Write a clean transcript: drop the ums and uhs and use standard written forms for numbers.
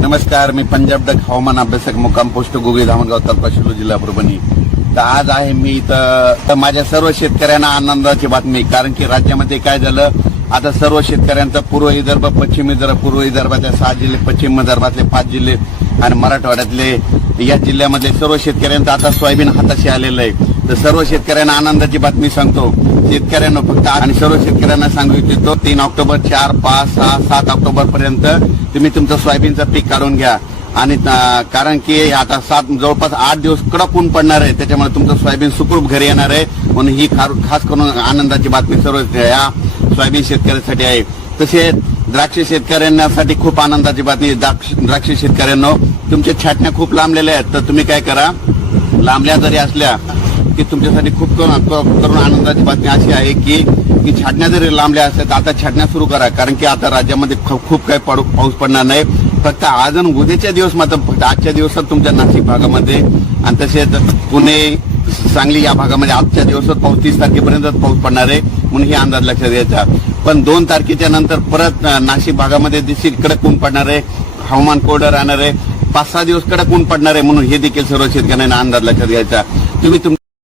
नमस्कार, मी पंजाब डक हवामान अभ्यासक मुक्काम पोस्ट गोगरी धामणगाव तालुका शिरूर जिल्हा परभणी. तर आज आहे मी इथं माझ्या सर्व शेतकऱ्यांना आनंदाची बातमी. कारण की राज्यामध्ये काय झालं, आता सर्व शेतकऱ्यांचा पूर्व विदर्भ, पश्चिम विदर्भ, पूर्व विदर्भातले 7 जिल्हे, पश्चिम विदर्भातले 5 जिल्हे आणि मराठवाड्यातले या जिल्ह्यामधले सर्व शेतकऱ्यांचं आता सोयाबीन हाताशी आलेलं आहे. तर सर्व शेतकऱ्यांना आनंदाची बातमी सांगतो. शेतकऱ्यांना फक्त आणि सर्व शेतकऱ्यांना सांगू इच्छितो 3 ऑक्टोबर, 4, 5, 6, 7 ऑक्टोबर पर्यंत तुम्ही तुमचं सोयाबीनचं पीक काढून घ्या. आणि कारण की आता जवळपास 8 दिवस कडक ऊन पडणार आहे, त्याच्यामुळे तुमचं सोयाबीन सुखरूप घरी येणार आहे. म्हणून ही खास करून आनंदाची बातमी सर्व या सोयाबीन शेतकऱ्यांसाठी आहे. तसेच द्राक्ष शेतकऱ्यांसाठी खूप आनंदाची बातमी. द्राक्ष शेतकऱ्यांना तुमच्या छाटण्या खूप लांबलेल्या आहेत, तर तुम्ही काय करा, लांबल्या जरी असल्या की तुमच्यासाठी खूप करून आनंदाची बातमी अशी आहे की छाटण्या जरी लांबल्या असल्या तर आता छाटण्या सुरू करा. कारण की आता राज्यामध्ये खूप काही पाऊस पडणार नाही. फक्त आज आणि उद्याच्या दिवस मात्र, फक्त आजच्या दिवसात तुमच्या नाशिक भागामध्ये आणि तसेच पुणे, सांगली या भागामध्ये आजच्या दिवसात पाऊस 30 तारखेपर्यंत पाऊस पडणार आहे. म्हणून हे अंदाज लक्षात घ्यायचा. पण 2 तारखेच्या नंतर परत नाशिक भागामध्ये देखील कडक ऊन पडणार आहे, हवामान कोरडं राहणार आहे. 5-6 दिवस कडक ऊन पडणार आहे. म्हणून हे देखील सर्व शेतकऱ्यांना अंदाज लक्षात घ्यायचा. तुम्ही